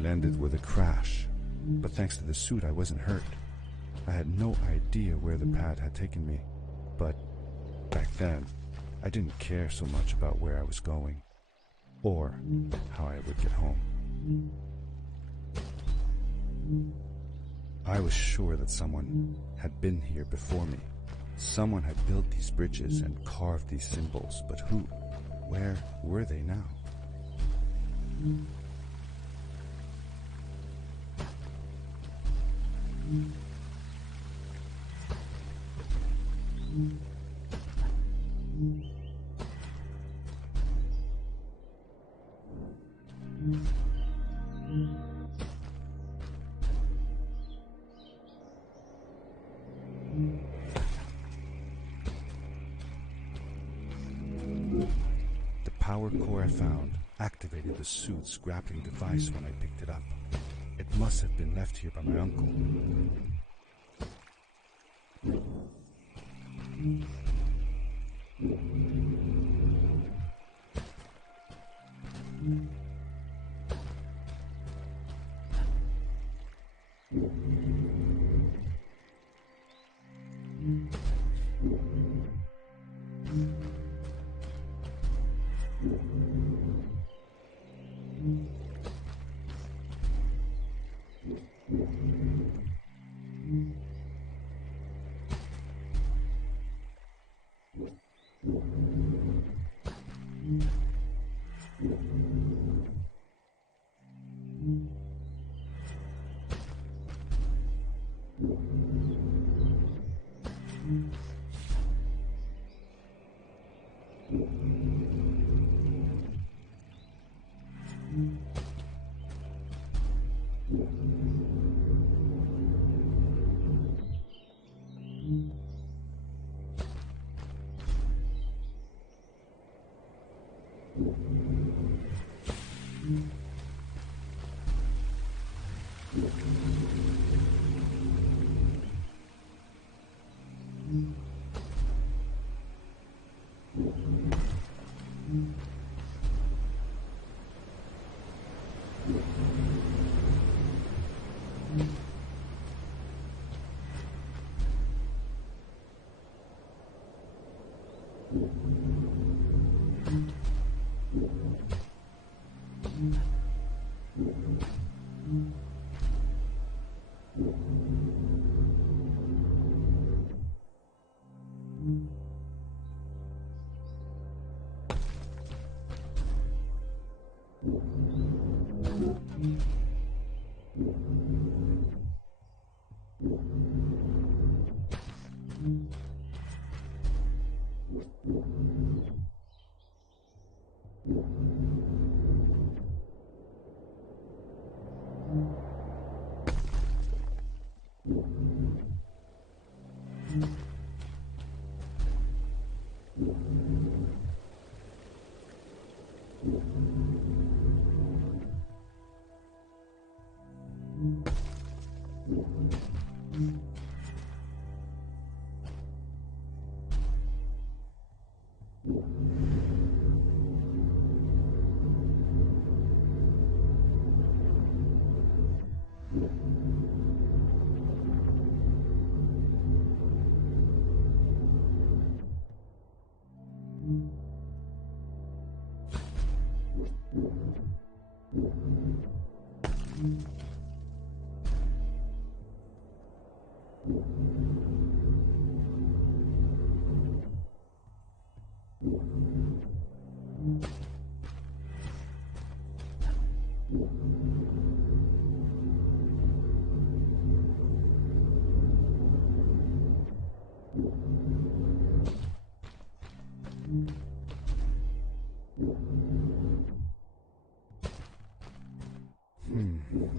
night ended with a crash, but thanks to the suit I wasn't hurt. I had no idea where the pad had taken me, but back then I didn't care so much about where I was going, or how I would get home. I was sure that someone had been here before me. Someone had built these bridges and carved these symbols, but who? Where were they now? The power core I found activated the suit's grappling device when I picked it up. It must have been left here by my uncle.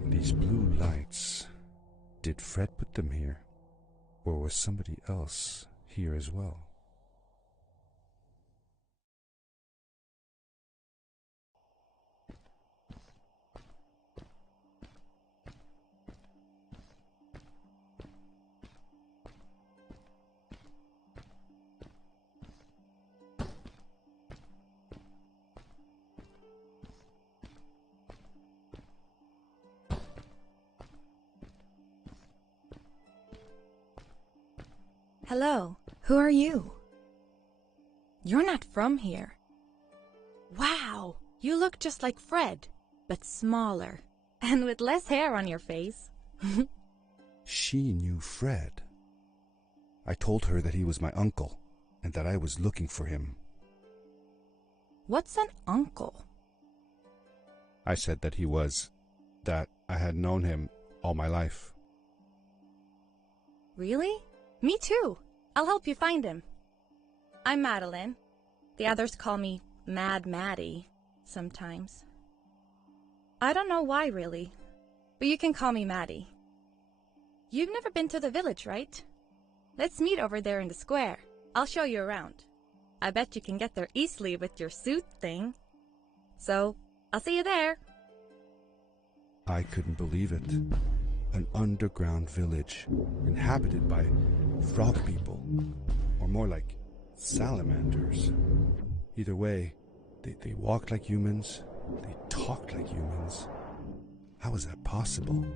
These blue lights. Did Fred put them here? Or was somebody else here as well? Hello, who are you? You're not from here. Wow, you look just like Fred, but smaller, and with less hair on your face. She knew Fred. I told her that he was my uncle, and that I was looking for him. What's an uncle? I said that I had known him all my life. Really? Me too. I'll help you find him. I'm Madeline. The others call me Mad Maddie sometimes. I don't know why really, but you can call me Maddie. You've never been to the village, right? Let's meet over there in the square. I'll show you around. I bet you can get there easily with your suit thing. So, I'll see you there. I couldn't believe it. An underground village, inhabited by frog people, or more like salamanders. Either way, they walked like humans, they talked like humans. How is that possible?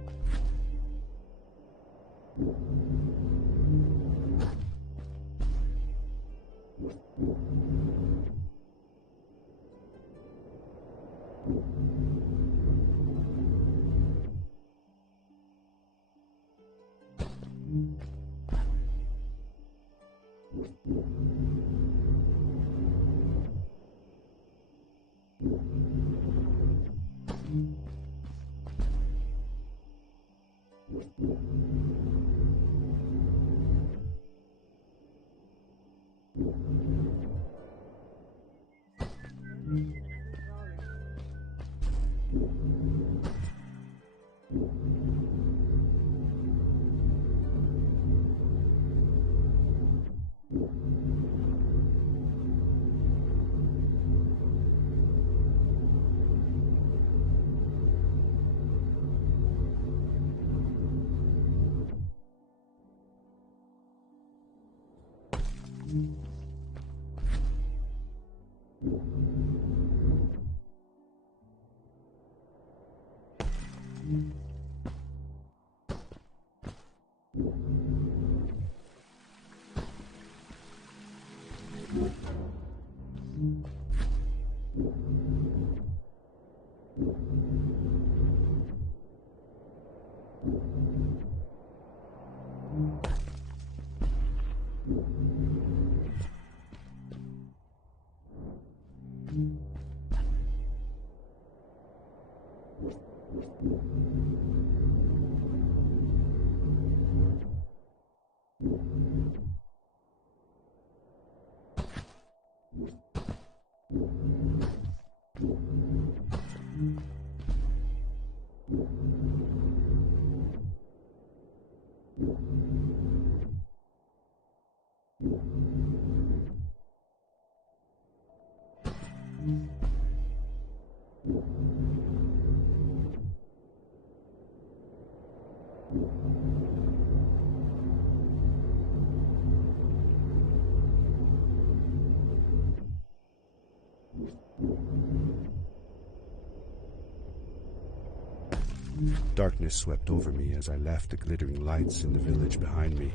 Darkness swept over me as I left the glittering lights in the village behind me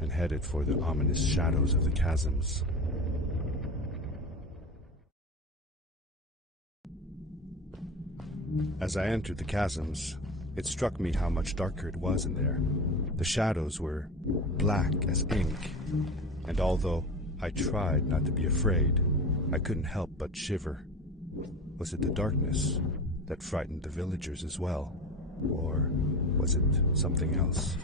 and headed for the ominous shadows of the chasms. As I entered the chasms, it struck me how much darker it was in there. The shadows were black as ink, and although I tried not to be afraid, I couldn't help but shiver. Was it the darkness that frightened the villagers as well? Or was it something else?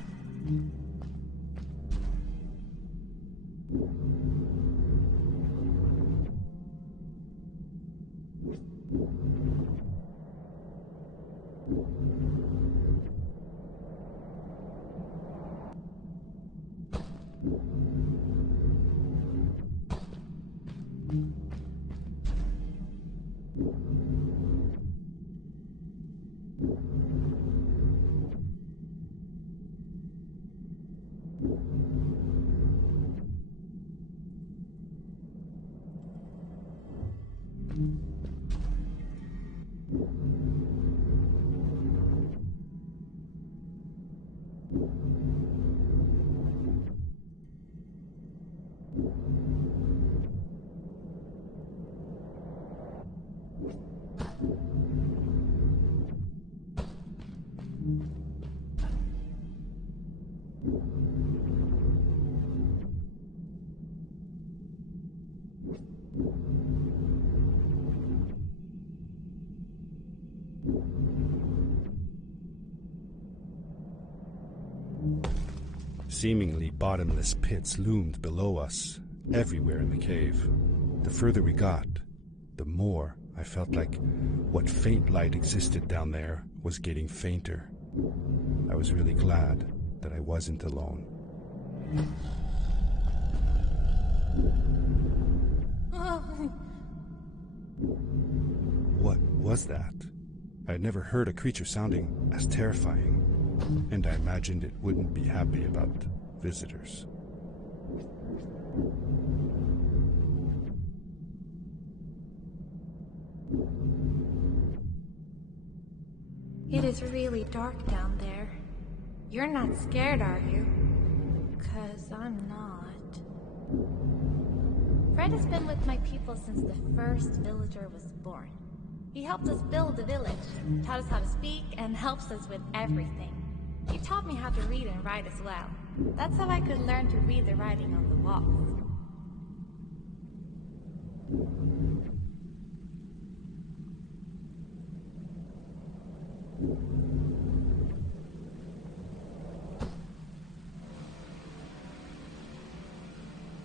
Seemingly bottomless pits loomed below us, everywhere in the cave. The further we got, the more I felt like what faint light existed down there was getting fainter. I was really glad that I wasn't alone. What was that? I had never heard a creature sounding as terrifying, and I imagined it wouldn't be happy about visitors. It is really dark down there. You're not scared, are you? 'Cause I'm not. Fred has been with my people since the first villager was born. He helped us build the village, taught us how to speak, and helps us with everything. He taught me how to read and write as well. That's how I could learn to read the writing on the walls.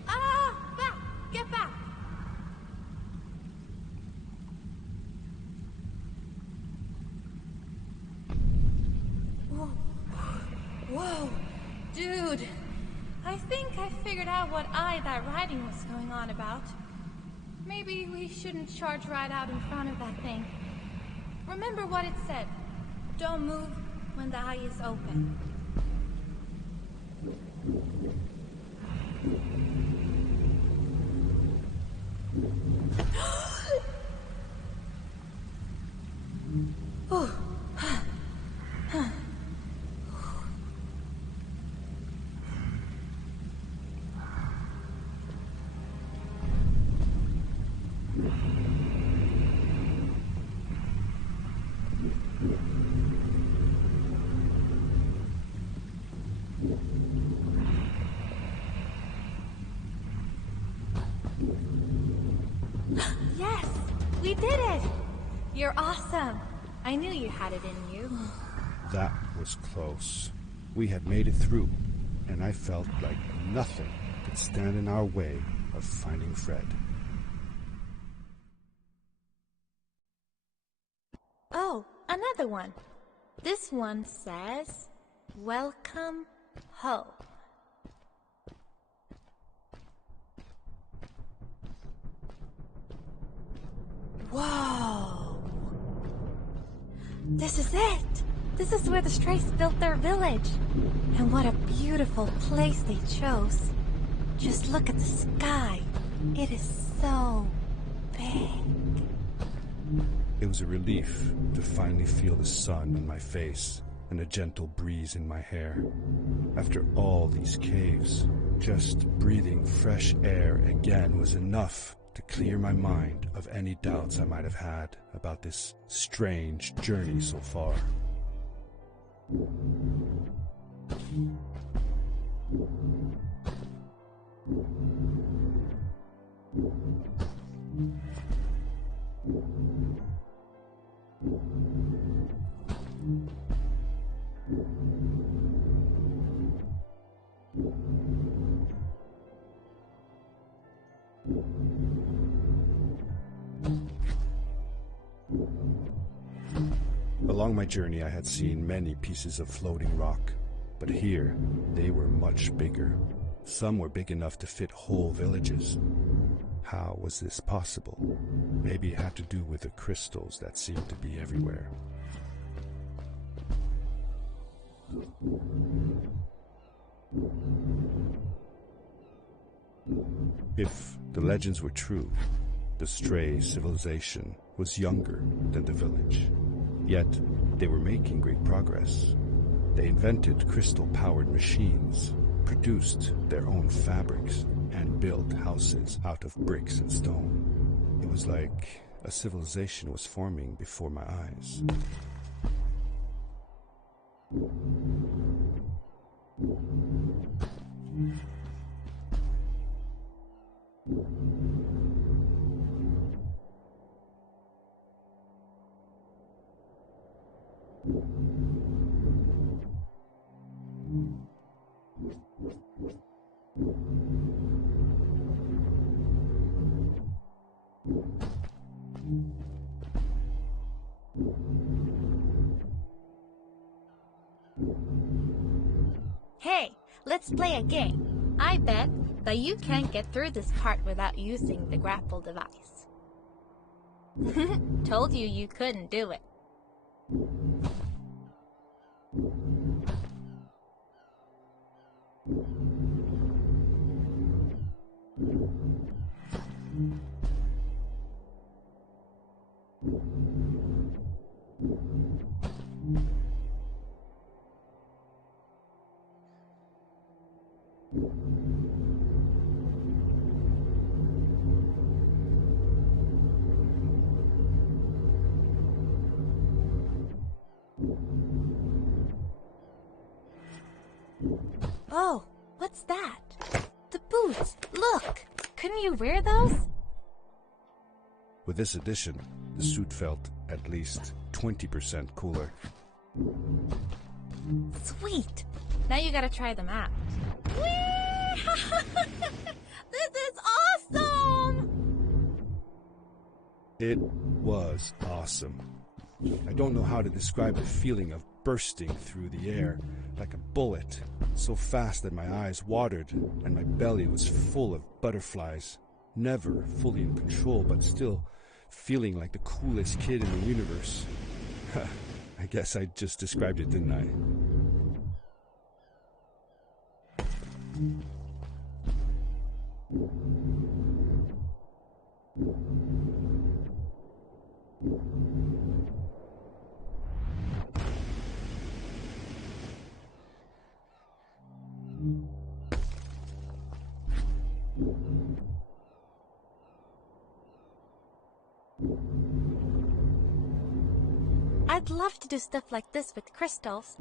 Back! Get back! Whoa, dude. I think I figured out what that writing was going on about. Maybe we shouldn't charge right out in front of that thing. Remember what it said. Don't move when the eye is open. Yes, we did it! You're awesome. I knew you had it in you. That was close. We had made it through, and I felt like nothing could stand in our way of finding Fred. Oh, another one. This one says, "Welcome home." Whoa! This is it! This is where the Strays built their village. And what a beautiful place they chose. Just look at the sky. It is so big. It was a relief to finally feel the sun on my face and a gentle breeze in my hair. After all these caves, just breathing fresh air again was enough to clear my mind of any doubts I might have had about this strange journey so far. Along my journey, I had seen many pieces of floating rock, but here they were much bigger. Some were big enough to fit whole villages. How was this possible? Maybe it had to do with the crystals that seemed to be everywhere. If the legends were true, the Stray civilization was younger than the village. Yet, they were making great progress. They invented crystal-powered machines, produced their own fabrics, and built houses out of bricks and stone. It was like a civilization was forming before my eyes. Hey, let's play a game. I bet that you can't get through this part without using the grapple device. Told you you couldn't do it. Oh, what's that? The boots! Look! Couldn't you wear those? With this addition, the suit felt at least 20% cooler. Sweet! Now you gotta try them out. Whee! This is awesome! It was awesome. I don't know how to describe the feeling of bursting through the air like a bullet, so fast that my eyes watered and my belly was full of butterflies, never fully in control but still feeling like the coolest kid in the universe. I guess I just described it, didn't I? I'd love to do stuff like this with crystals.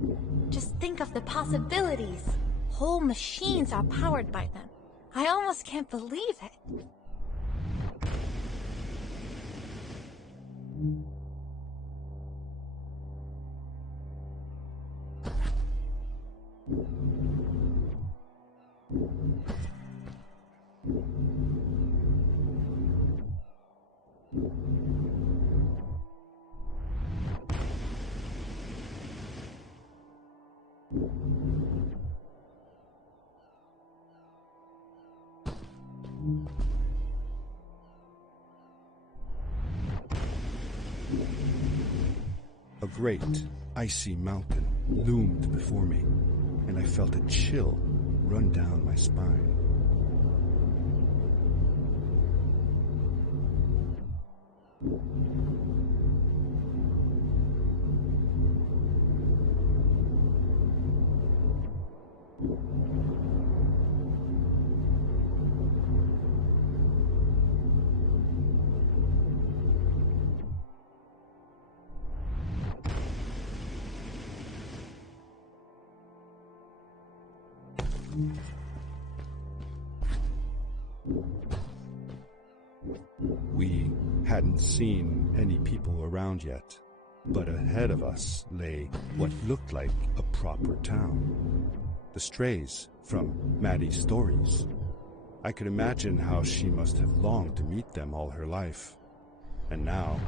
Just think of the possibilities. Whole machines are powered by them. I almost can't believe it. A great, icy mountain loomed before me, and I felt a chill run down my spine. We hadn't seen any people around yet, but ahead of us lay what looked like a proper town. The strays from Maddie's stories. I could imagine how she must have longed to meet them all her life. And now,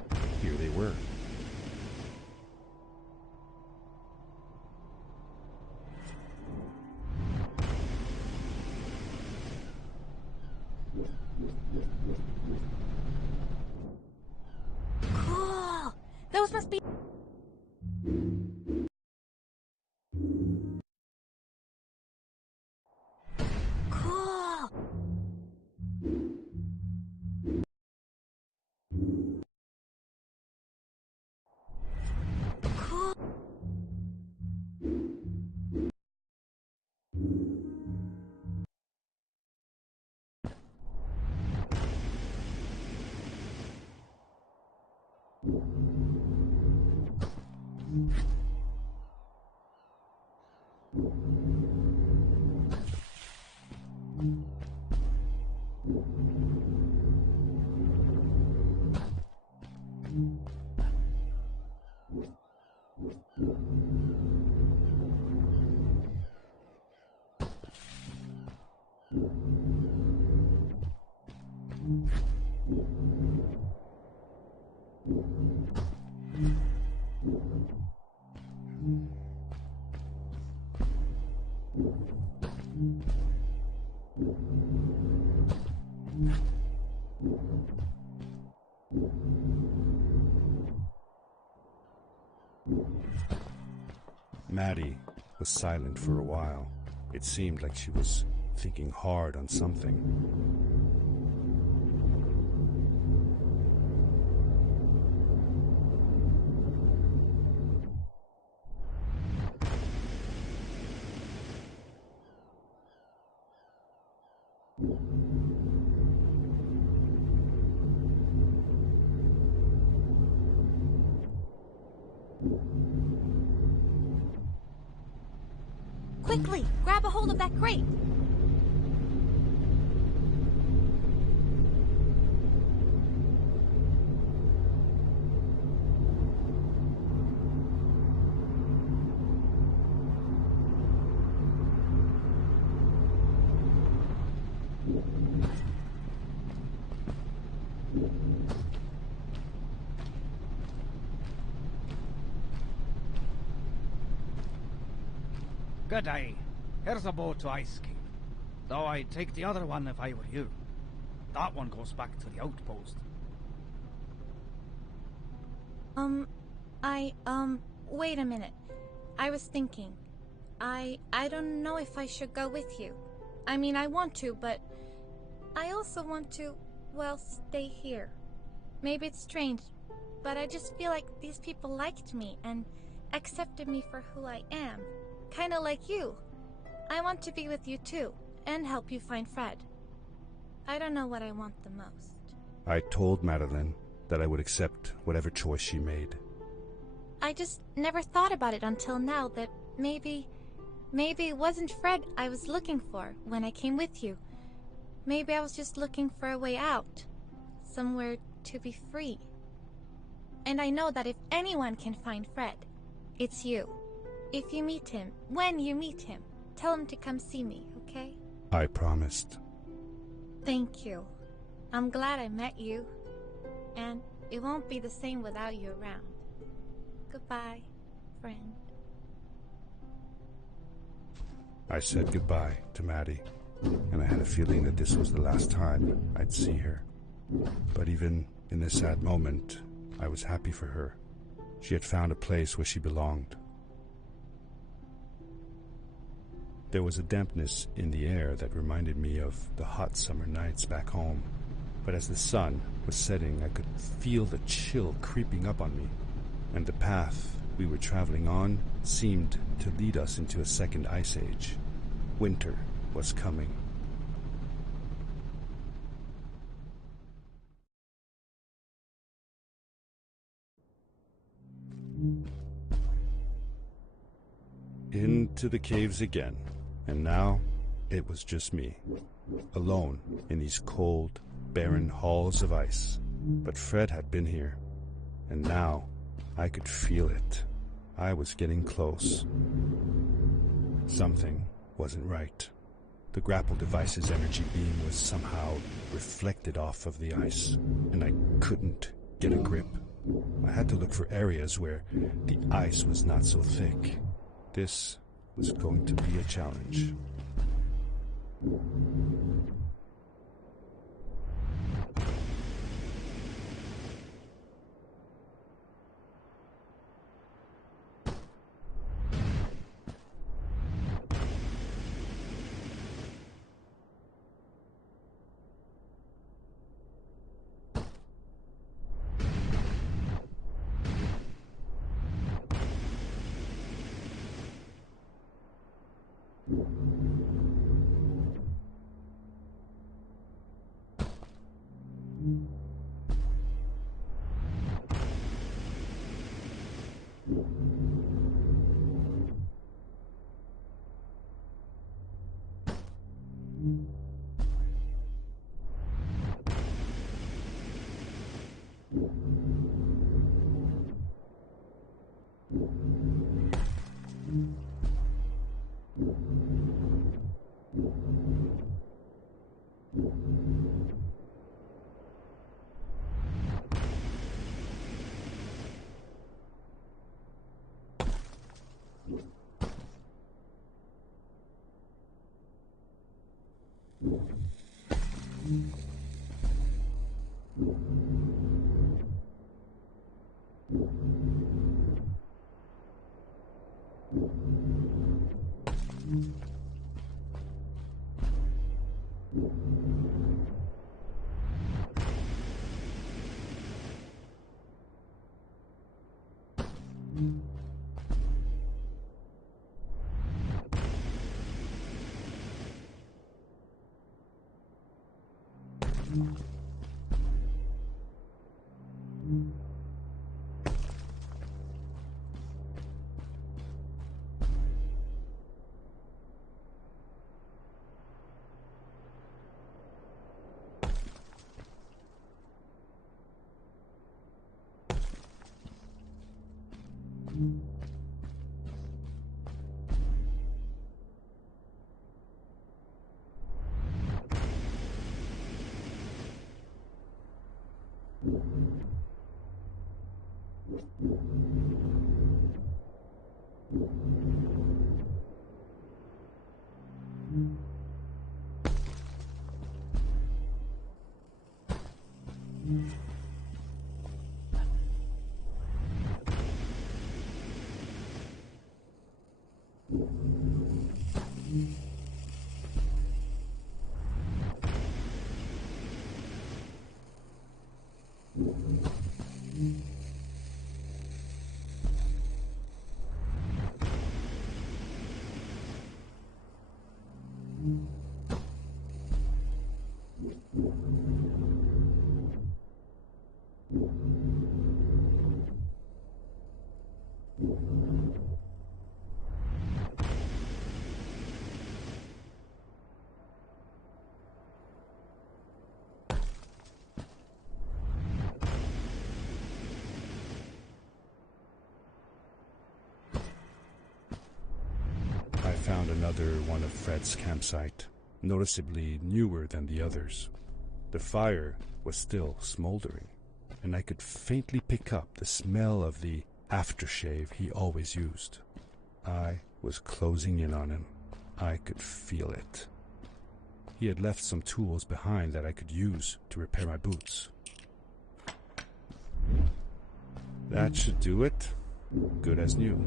here they were. Cool! Those must be... Cool! Cool! Maddie was silent for a while. It seemed like she was thinking hard on something. Quickly, grab a hold of that crate. Good day. Here's a boat to Ice King. Though I'd take the other one if I were you. That one goes back to the outpost. Wait a minute. I was thinking. I don't know if I should go with you. I mean, I want to, but I also want to, well, stay here. Maybe it's strange, but I just feel like these people liked me and accepted me for who I am. Kinda like you. I want to be with you too, and help you find Fred. I don't know what I want the most. I told Madeline that I would accept whatever choice she made. I just never thought about it until now that maybe it wasn't Fred I was looking for when I came with you. Maybe I was just looking for a way out. Somewhere to be free. And I know that if anyone can find Fred, it's you. If you meet him, when you meet him, tell him to come see me, okay? I promised. Thank you. I'm glad I met you. And it won't be the same without you around. Goodbye, friend. I said goodbye to Maddie, and I had a feeling that this was the last time I'd see her. But even in this sad moment, I was happy for her. She had found a place where she belonged. There was a dampness in the air that reminded me of the hot summer nights back home. But as the sun was setting, I could feel the chill creeping up on me, and the path we were traveling on seemed to lead us into a second ice age. Winter was coming. Into the caves again. And now, it was just me, alone in these cold, barren halls of ice. But Fred had been here, and now I could feel it. I was getting close. Something wasn't right. The grapple device's energy beam was somehow reflected off of the ice, and I couldn't get a grip. I had to look for areas where the ice was not so thick. This was going to be a challenge. I found another one of Fred's campsite, noticeably newer than the others. The fire was still smoldering, and I could faintly pick up the smell of the aftershave he always used. I was closing in on him. I could feel it. He had left some tools behind that I could use to repair my boots. That should do it. Good as new.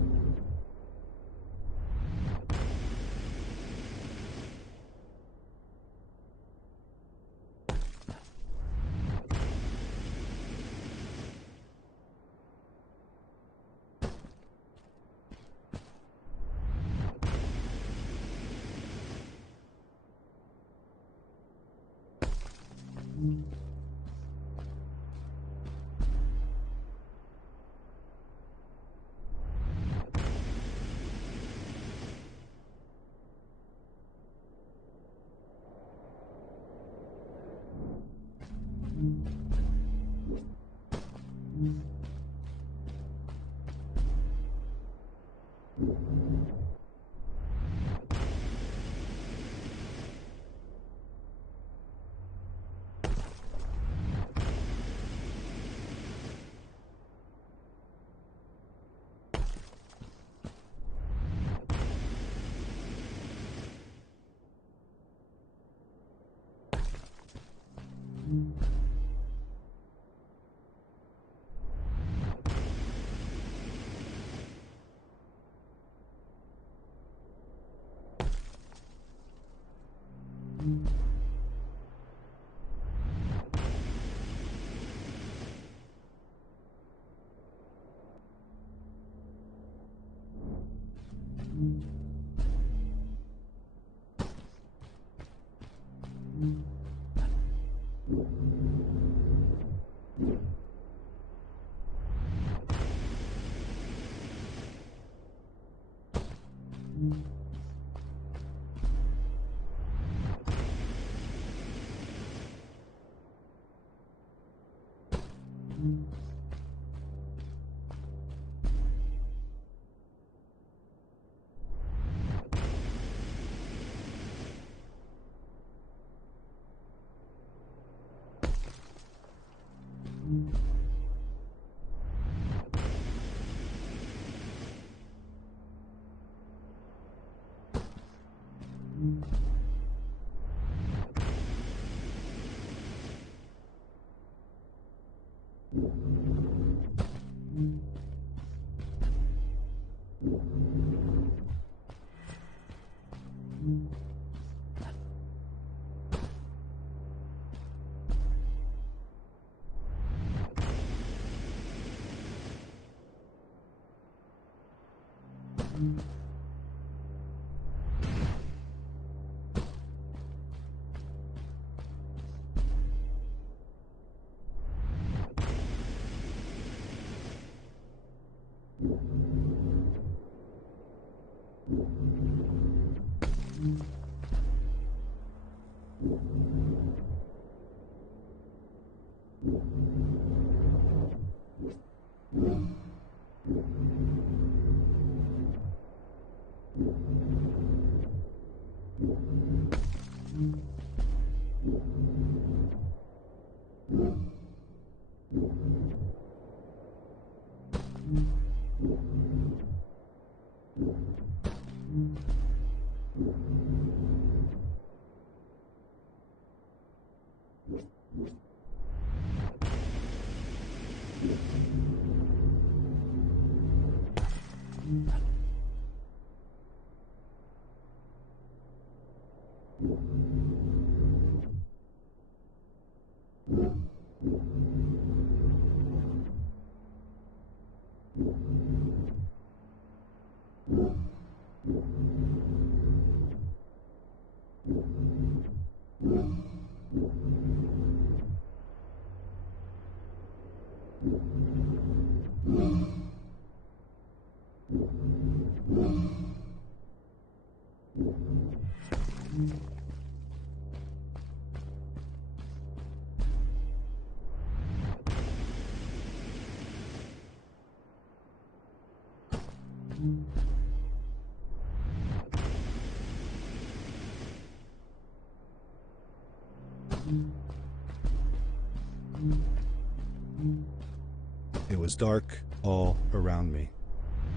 It was dark all around me,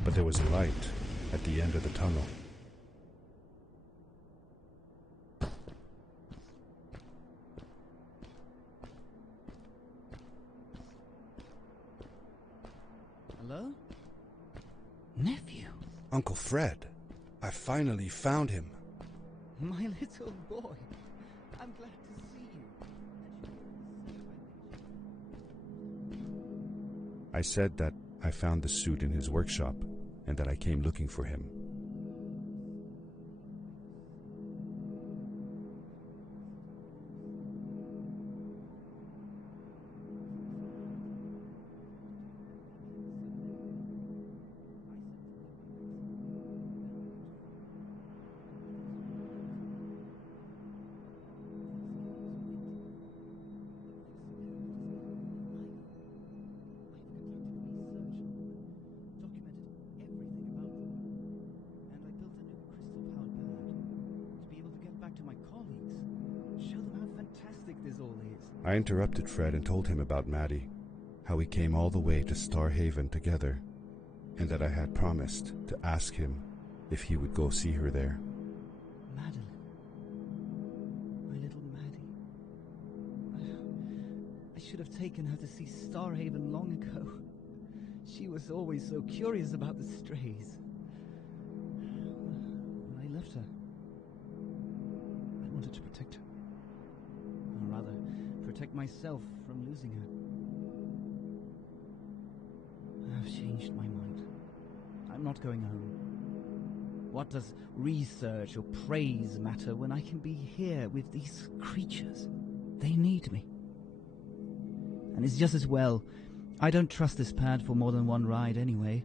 but there was a light at the end of the tunnel. Hello? Nephew? Uncle Fred, I finally found him. My little boy. I'm glad to see you. I said that I found the suit in his workshop and that I came looking for him. I interrupted Fred and told him about Maddie, how we came all the way to Starhaven together, and that I had promised to ask him if he would go see her there. Madeline. My little Maddie. I should have taken her to see Starhaven long ago. She was always so curious about the strays. When I left her, I wanted to protect her. Or rather, protect myself from losing her. I've changed my mind. I'm not going home. What does research or praise matter when I can be here with these creatures? They need me. And it's just as well. I don't trust this pad for more than one ride anyway.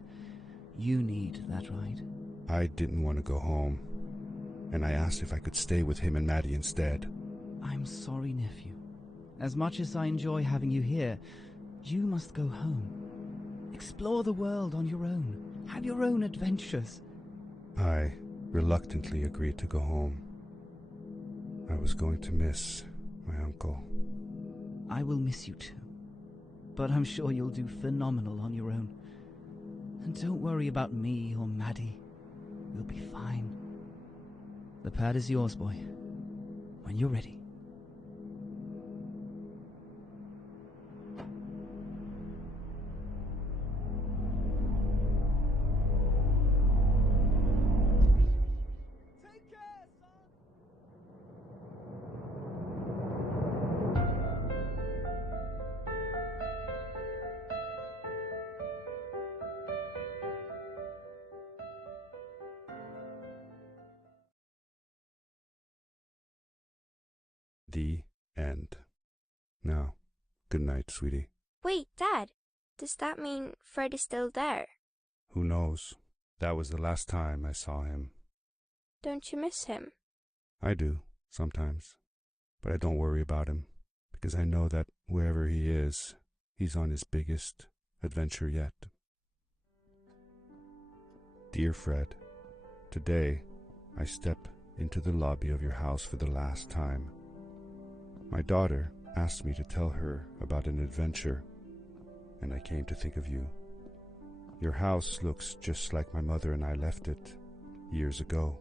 You need that ride. I didn't want to go home, and I asked if I could stay with him and Maddie instead. I'm sorry, nephew. As much as I enjoy having you here, you must go home. Explore the world on your own. Have your own adventures. I reluctantly agreed to go home. I was going to miss my uncle. I will miss you too. But I'm sure you'll do phenomenal on your own. And don't worry about me or Maddie. We'll be fine. The pad is yours, boy. When you're ready. The end. Now, good night, sweetie. Wait, Dad. Does that mean Fred is still there? Who knows? That was the last time I saw him. Don't you miss him? I do, sometimes. But I don't worry about him, because I know that wherever he is, he's on his biggest adventure yet. Dear Fred, today I step into the lobby of your house for the last time. My daughter asked me to tell her about an adventure, and I came to think of you. Your house looks just like my mother and I left it years ago.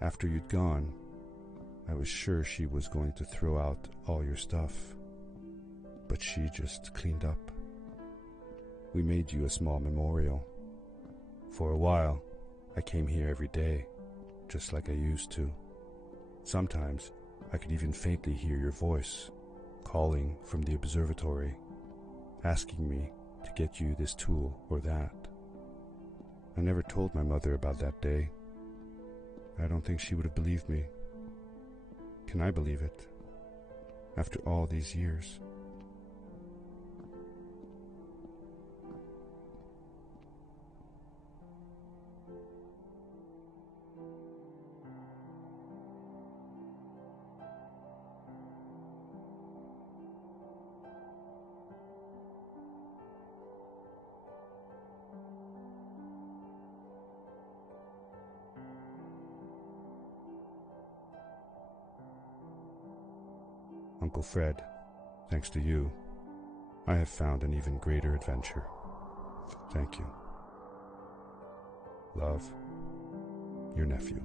After you'd gone, I was sure she was going to throw out all your stuff, but she just cleaned up. We made you a small memorial. For a while, I came here every day, just like I used to. Sometimes I could even faintly hear your voice, calling from the observatory, asking me to get you this tool or that. I never told my mother about that day. I don't think she would have believed me. Can I believe it? After all these years? Uncle Fred, thanks to you, I have found an even greater adventure. Thank you. Love, your nephew.